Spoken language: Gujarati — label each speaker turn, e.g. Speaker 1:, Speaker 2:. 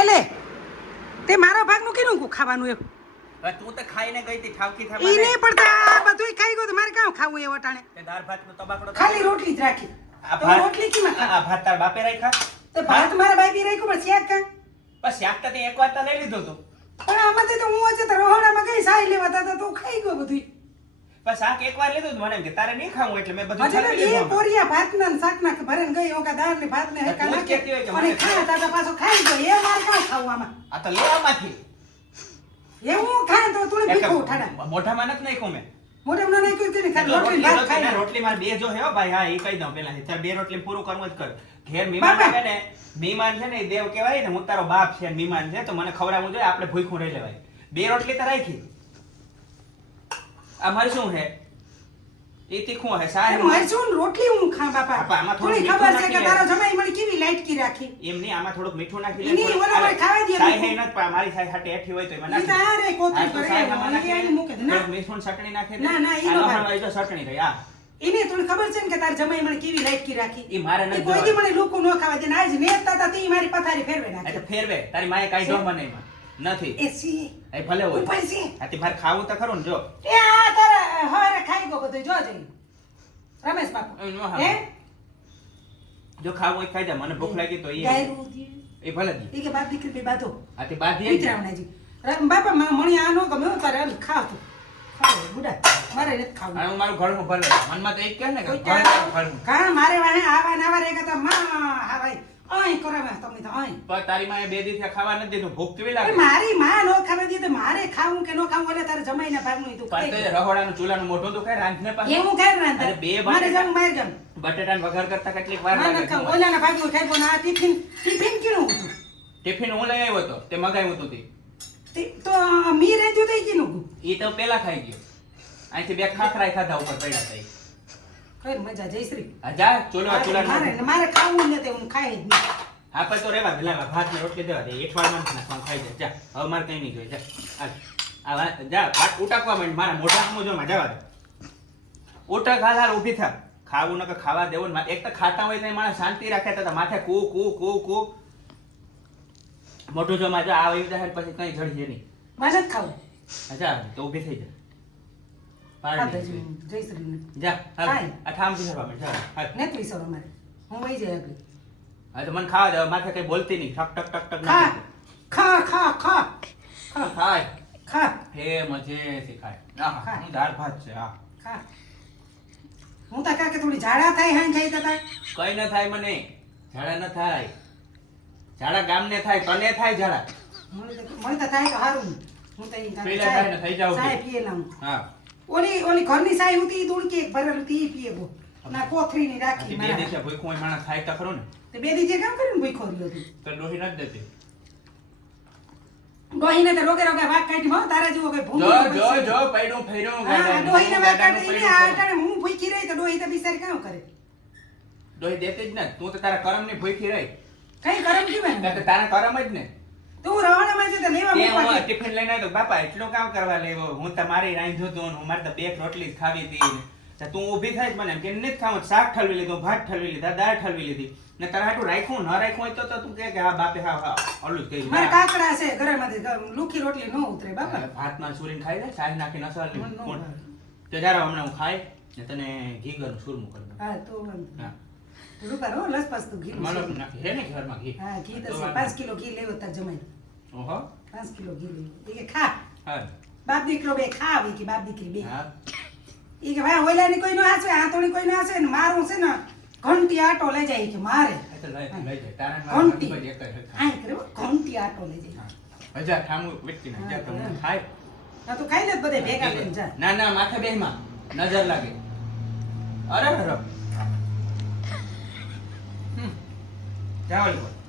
Speaker 1: એ લે તે મારા ભાગનું કેનું કુ ખાવાનું એમ?
Speaker 2: તું તો ખાઈને ગઈ હતી ઠાવકી
Speaker 1: ઈ
Speaker 2: થાવા
Speaker 1: નહીં પડતા આ બધુંય ખાઈ ગયું તો મારે કામ ખાવું એ વટાણે?
Speaker 2: તે દાળ ભાત નો તબાકડો
Speaker 1: ખાલી રોટલી જ રાખી.
Speaker 2: આ ભાત
Speaker 1: રોટલી કેમાં
Speaker 2: આ ભાત તાર બાપે રાખ્યા?
Speaker 1: તો ભાત મારા બાઈ રાખ્યો પણ શેક કા?
Speaker 2: બસ શાક તો તે એક વાર તો લઈ લીધો તો.
Speaker 1: પણ આમાંથી તો હું આજે તો રોહડામાં ગઈ સાઈ લેવા તા તો ખાઈ ગયો બધું
Speaker 2: બસ શાક એક વાર લીધું મને એમ કે તારે નહીં ખાવું એટલે મેં બધું લીધું આમાં.
Speaker 1: કોરિયા ભાતના ને કે ભરીને ગઈ ઓકા દાળ ને ભાત ને હેકા નાખી.
Speaker 2: કહેતી હોય કે
Speaker 1: અને
Speaker 2: મને
Speaker 1: ખાયા પાછો ખાઈ ગયો. એ મારે કાં ખાવું આમાં
Speaker 2: આ તો લેવામાંથી.
Speaker 1: એ હું ખાય તો તું ભીખું ઠાડા
Speaker 2: મોઢામાં નથી નાખ્યું મેં.
Speaker 1: મોઢામાં નાખ્યું તેને ખાલી રોટલી
Speaker 2: રોટલી
Speaker 1: ભાત ખાઈ
Speaker 2: રોટલી-
Speaker 1: લે.
Speaker 2: બે જો હે ભાઈ હા એ કહી દઉં પેલા તારે બે રોટલી પૂરું કરવું જ કર. ઘેર મહેમાન આવે ને મહેમાન છે ને એ દેવ કહેવાય ને હું તારો બાપ છે મહેમાન છે તો મને ખવડાવવું જોઈએ આપણે ભૂખું રહી લેવાય બે રોટલી તો રાખી. આ મારે શું છે એ તીખું હે
Speaker 1: સારું
Speaker 2: સાહેબ
Speaker 1: મારે શું રોટલી હું ખા બાપા.
Speaker 2: આમાં થોડી
Speaker 1: ખબર છે કે તારો જમાઈ કેવી લાઈટકી રાખી?
Speaker 2: એમ નહીં આમાં થોડુંક મીઠું નાખી
Speaker 1: લે નહીં, ઓલા ભાઈ ખાવા દે
Speaker 2: સાય હે નત મારી સાય હાટે એઠી હોય તો એમાં નાખી.
Speaker 1: ના રે કોથળી કરે, એ
Speaker 2: નાખી
Speaker 1: આઈને મૂકે. ના.
Speaker 2: મીઠું ચટણી નાખી
Speaker 1: ના, ના, ઈ નો
Speaker 2: ભાઈ તો ચટણી રહી, આ
Speaker 1: એને થોડી ખબર છે ને કે તાર જમાઈ મને કેવી લાઈટકી રાખી?
Speaker 2: એ મારે
Speaker 1: ન કોઈ દી મને લોકો ન ખાવા દે ના આજ નેતા તા તી મારી પથારી ફેરવે
Speaker 2: આ
Speaker 1: એટલે
Speaker 2: ફેરવે. તારી માએ કાઈ? ડો મને. નથી.
Speaker 1: એ સી
Speaker 2: એ ભલે હોય.
Speaker 1: ઉપર છે.
Speaker 2: આથી મારે ખાવું તો ખરું ને જો.
Speaker 1: એ આ તારા હરે ખાઈ ગયો બધું જો જઈ. રમેશ બાપુ. હે?
Speaker 2: જો ખાવું હોય ખાઈ જા મને ભૂખ લાગી તો
Speaker 1: એ
Speaker 2: એ ભલે દી
Speaker 1: ઈ કે બાપ દીકરી બે
Speaker 2: બાધો. આ તે.
Speaker 1: વિતરાવણાજી રમ બાપા મણી આ નો ગમે તારે હાલ ખાવ તું. ખાવ બુડા મારે નથી ખાવું.
Speaker 2: હું મારું ઘરનું ભલે. મનમાં તો એ જ કહે ને કે
Speaker 1: કોઈ
Speaker 2: ઘર
Speaker 1: ચાલ-
Speaker 2: ઘરનું.
Speaker 1: કાં મારે વાહે આવા ને આવા તો માં હા ભાઈ અહીં કરે માં તમે તો અહીં.
Speaker 2: પણ તારી માએ બે દી ખાવા નથી દીધું. ભૂખ કેવી લાગે?
Speaker 1: મારી માં નો ખાવા મારે ખાવું કે નો ખાવું એટલે તારે જમાઈ ના ભાગનું તું
Speaker 2: પણ તે રહોડાનું ચૂલાનું મોઢું તો ખાય રાંધને. પાસે
Speaker 1: એવું ખાઈ રાંધે.
Speaker 2: બે
Speaker 1: મારે જમ મારે જમ
Speaker 2: બટેટાને વઘાર કરતા કેટલીક વાર
Speaker 1: ના ના ઓલાના ભાગનું ખાઈ પણ ને આ ટિફિન ટિફિન કીનું
Speaker 2: ટિફિન હું લઈ આવ્યો હતો તે મગાવ્યું હતું તે.
Speaker 1: તે- તો મી રહેતું તો ઈ કીનું
Speaker 2: ઈ તો પેલા ખાઈ ગયો. અહીંથી બે ખાખરા ખાધા ઉપર પડ્યા થઈ.
Speaker 1: કઈ મજા જયશ્રી
Speaker 2: આ જા ચૂલો ચૂલા
Speaker 1: મારે મારે ખાવું નથી હું ખાઈ જ નહીં.
Speaker 2: હા પણ તો રેવા ભલા ભાત ને રોટલી દેવા દે. એઠવાડમાં નથી નાખવાનું ખાઈ જા જા હવે મારે કઈ નહીં જોઈએ. જા આ વાત- જા ભાત ઉટાકવા માંડ. મારા મોટા સામું જો માં જવા દે. ઉટક હાલ હાલ ઊભી થા. ખાવું નકર ખાવા દેવું ને. એક તો ખાતા હોય તો માણસ શાંતિ રાખે તો માથે કુ કુ કુ કુ. મોટું જો માં આ આવી જાય પછી કઈ જડશે નહીં.
Speaker 1: મારે જ ખાવું.
Speaker 2: અચ્છા તો ઊભી થઈ જા.
Speaker 1: જય-
Speaker 2: થી
Speaker 1: નથી હું વહી જાય આગળ.
Speaker 2: હા તો મને ખાવા દેવા માથે કઈ બોલતી નહીં. ઠક ઠક ઠક ઠક
Speaker 1: ખા. ખા ખા ખા ખા.
Speaker 2: ખાય.
Speaker 1: ખા.
Speaker 2: હે ખાય. આહા,
Speaker 1: ખાય.
Speaker 2: હું દાળ ભાત છે હા.
Speaker 1: ખા. હું તો કાકે થોડી ઝાડા થાય હાન જાય તો
Speaker 2: કઈ. ન થાય મને. ઝાડા ન થાય. ઝાડા ગામને થાય તને થાય ઝાડા.
Speaker 1: મને તો થાય તો હારું. હું તો
Speaker 2: પેલા થાય ને થઈ જાવ સાહેબ.
Speaker 1: પીએ લાવું.
Speaker 2: હા.
Speaker 1: ઓલી ઓલી ઘરની સાય ઉતી દુણકી એક ભરેલું હતી પીએ ગો ના કોથરી ની રાખી
Speaker 2: મારા બે દિવસે ભૂખ્યું હોય માણસ ખાય તો ખરો ને.
Speaker 1: તે બે દીજે કામ કર્યું ને ભૂખો રહ્યો હતી.
Speaker 2: તો ડોહી નથી દેતી
Speaker 1: ડોહીને તો રોગે રોગે વાક કાઢી માં તારા જેવો કઈ ભૂંગળો
Speaker 2: જો જો. જો પૈડો ગાડાનું,
Speaker 1: ડોહીને વાઘ કાઢી
Speaker 2: ને
Speaker 1: આ. હું ભૂખી રહી તો ડોહી તો બિચારી કામ કરે?
Speaker 2: ડોહી દેતે જ ને. તું તો તારા કરમની ભૂખી રહી.
Speaker 1: કઈ કરમ જીવે મેં
Speaker 2: તો તારા કરમ જ ને.
Speaker 1: તું રવાડામાં છે તો લેવા મૂકવા
Speaker 2: હું ટિફિન લઈને તો બાપા એટલું કામ કરવા લેવો હું તમારી રાંધો તો હું મારે તો બે રોટલી ખાવી હતી તો ઊભી થાય મને એમ કે નથી ખાવું શાક ઠલવી લીધું ભાત ઠલવી લીધા દાળ ઠલવી લીધી. ને તારા હાટું રાખ્યું ન રાખ્યું હોય તો તો કે હા બાપે હા હા ઓલું જ કહ્યું.
Speaker 1: મારે કાકડા છે ઘરેમાંથી લુખી રોટલી ન ઉતરે બાપા.
Speaker 2: ભાતમાં સુરીને ખાઈ લે શાહી નાખી
Speaker 1: ન ભાવે.
Speaker 2: તો જરા હમણાં હું ખાઈ. ને તને ઘી ગરમ સુરમું કરી
Speaker 1: હા તો
Speaker 2: હા.
Speaker 1: રૂપા રો લસપસ તું ઘી છે.
Speaker 2: નાખી. હે ને ઘરમાં ઘી?
Speaker 1: હા ઘી તો
Speaker 2: તો
Speaker 1: પાંચ કિલો ઘી લેવો તાર જમાઈ.
Speaker 2: ઓહો.
Speaker 1: પાંચ કિલો ઘી લેવો. એ કે ખા.
Speaker 2: હા.
Speaker 1: બાપ દીકરો બે ખા આવી કે બાપ દીકરી બે.
Speaker 2: હા.
Speaker 1: એ કે ભાઈ ઓલાની કોઈ નો આસે આતોણી કોઈ નો આસે ને મારું છે ને ઘંટી આટો લઈ જાય કે મારે. ઘંટી.
Speaker 2: જ
Speaker 1: કરે ઘંટી આટો લઈ જાય.
Speaker 2: હા. હજાર ઠામું વેચી ના જા તમે ખાય.
Speaker 1: ના તો ખાઈ લે બધે ભેગા થઈને જા.
Speaker 2: ના ના માથે બેહમાં. નજર લાગે. અરે લ્યો.